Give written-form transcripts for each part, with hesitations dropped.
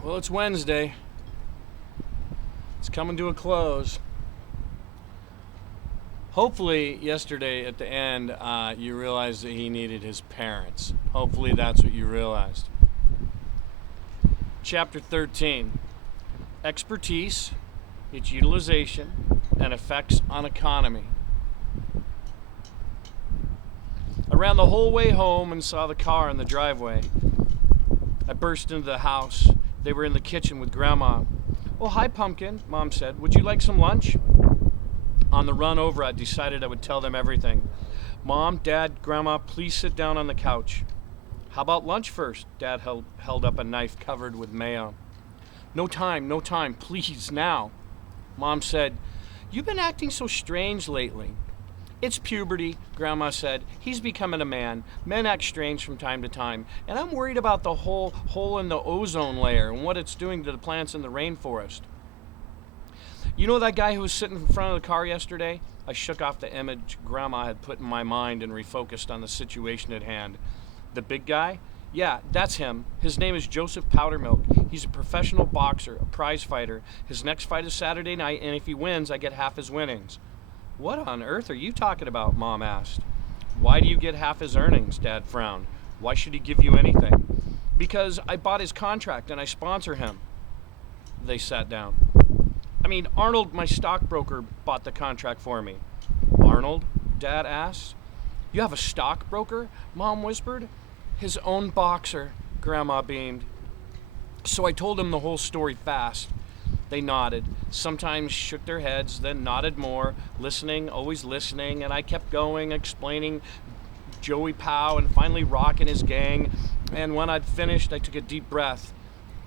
Well, it's Wednesday. It's coming to a close. Hopefully, yesterday at the end, you realized that he needed his parents. Hopefully, that's what you realized. Chapter 13 Expertise, its utilization, and effects on economy. I ran the whole way home and saw the car in the driveway. I burst into the house. They were in the kitchen with Grandma. "Oh, hi, Pumpkin," Mom said. "Would you like some lunch?" On the run over, I decided I would tell them everything. "Mom, Dad, Grandma, please sit down on the couch." "How about lunch first?" Dad held up a knife covered with mayo. No time, please, now." Mom said, "You've been acting so strange lately." "It's puberty," Grandma said. "He's becoming a man. Men act strange from time to time. And I'm worried about the whole hole in the ozone layer and what it's doing to the plants in the rainforest." "You know that guy who was sitting in front of the car yesterday?" I shook off the image Grandma had put in my mind and refocused on the situation at hand. "The big guy?" "Yeah, that's him. His name is Joseph Powdermilk. He's a professional boxer, a prize fighter. His next fight is Saturday night, and if he wins, I get half his winnings." "What on earth are you talking about?" Mom asked. "Why do you get half his earnings?" Dad frowned. "Why should he give you anything?" "Because I bought his contract and I sponsor him." They sat down. Arnold, my stockbroker, bought the contract for me." "Arnold?" Dad asked. "You have a stockbroker?" Mom whispered. "His own boxer," Grandma beamed. So I told him the whole story fast. They nodded, sometimes shook their heads, then nodded more, listening, always listening, and I kept going, explaining Joey Pow and finally Rock and his gang, and when I'd finished, I took a deep breath.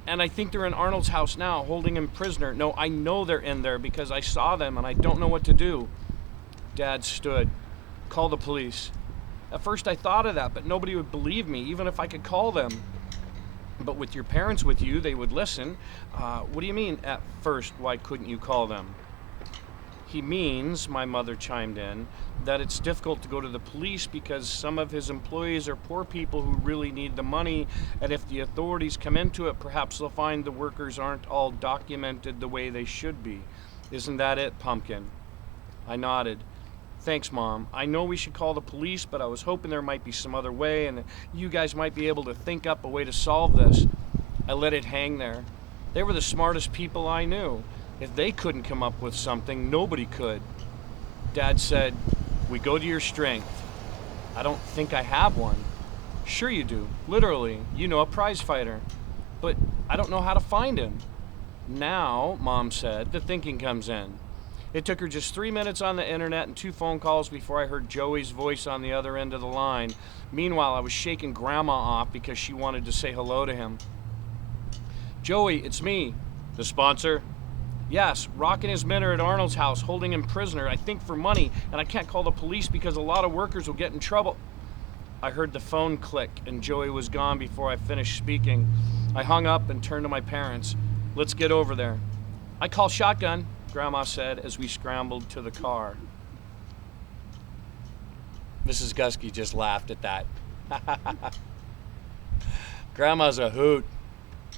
"And I think they're in Arnold's house now, holding him prisoner. No, I know they're in there because I saw them and I don't know what to do." Dad stood. "Call the police." At first I thought of that, but nobody would believe me, even if I could call them. "But with your parents with you, they would listen." What do you mean, at first, why couldn't you call them?" "He means," my mother chimed in, "that it's difficult to go to the police because some of his employees are poor people who really need the money, and if the authorities come into it, perhaps they'll find the workers aren't all documented the way they should be. Isn't that it, Pumpkin?" I nodded. "Thanks, Mom. I know we should call the police, but I was hoping there might be some other way and you guys might be able to think up a way to solve this." I let it hang there. They were the smartest people I knew. If they couldn't come up with something, nobody could. Dad said, "We go to your strength." "I don't think I have one." "Sure you do. Literally. You know, a prize fighter." "But I don't know how to find him." "Now," Mom said, "the thinking comes in. It took her just 3 minutes on the internet and 2 phone calls before I heard Joey's voice on the other end of the line. Meanwhile, I was shaking Grandma off because she wanted to say hello to him. "Joey, it's me." "The sponsor?" "Yes, Rock and his men are at Arnold's house holding him prisoner, I think for money, and I can't call the police because a lot of workers will get in trouble." I heard the phone click and Joey was gone before I finished speaking. I hung up and turned to my parents. "Let's get over there." "I call shotgun," Grandma said as we scrambled to the car. Mrs. Gustkey just laughed at that. Grandma's a hoot.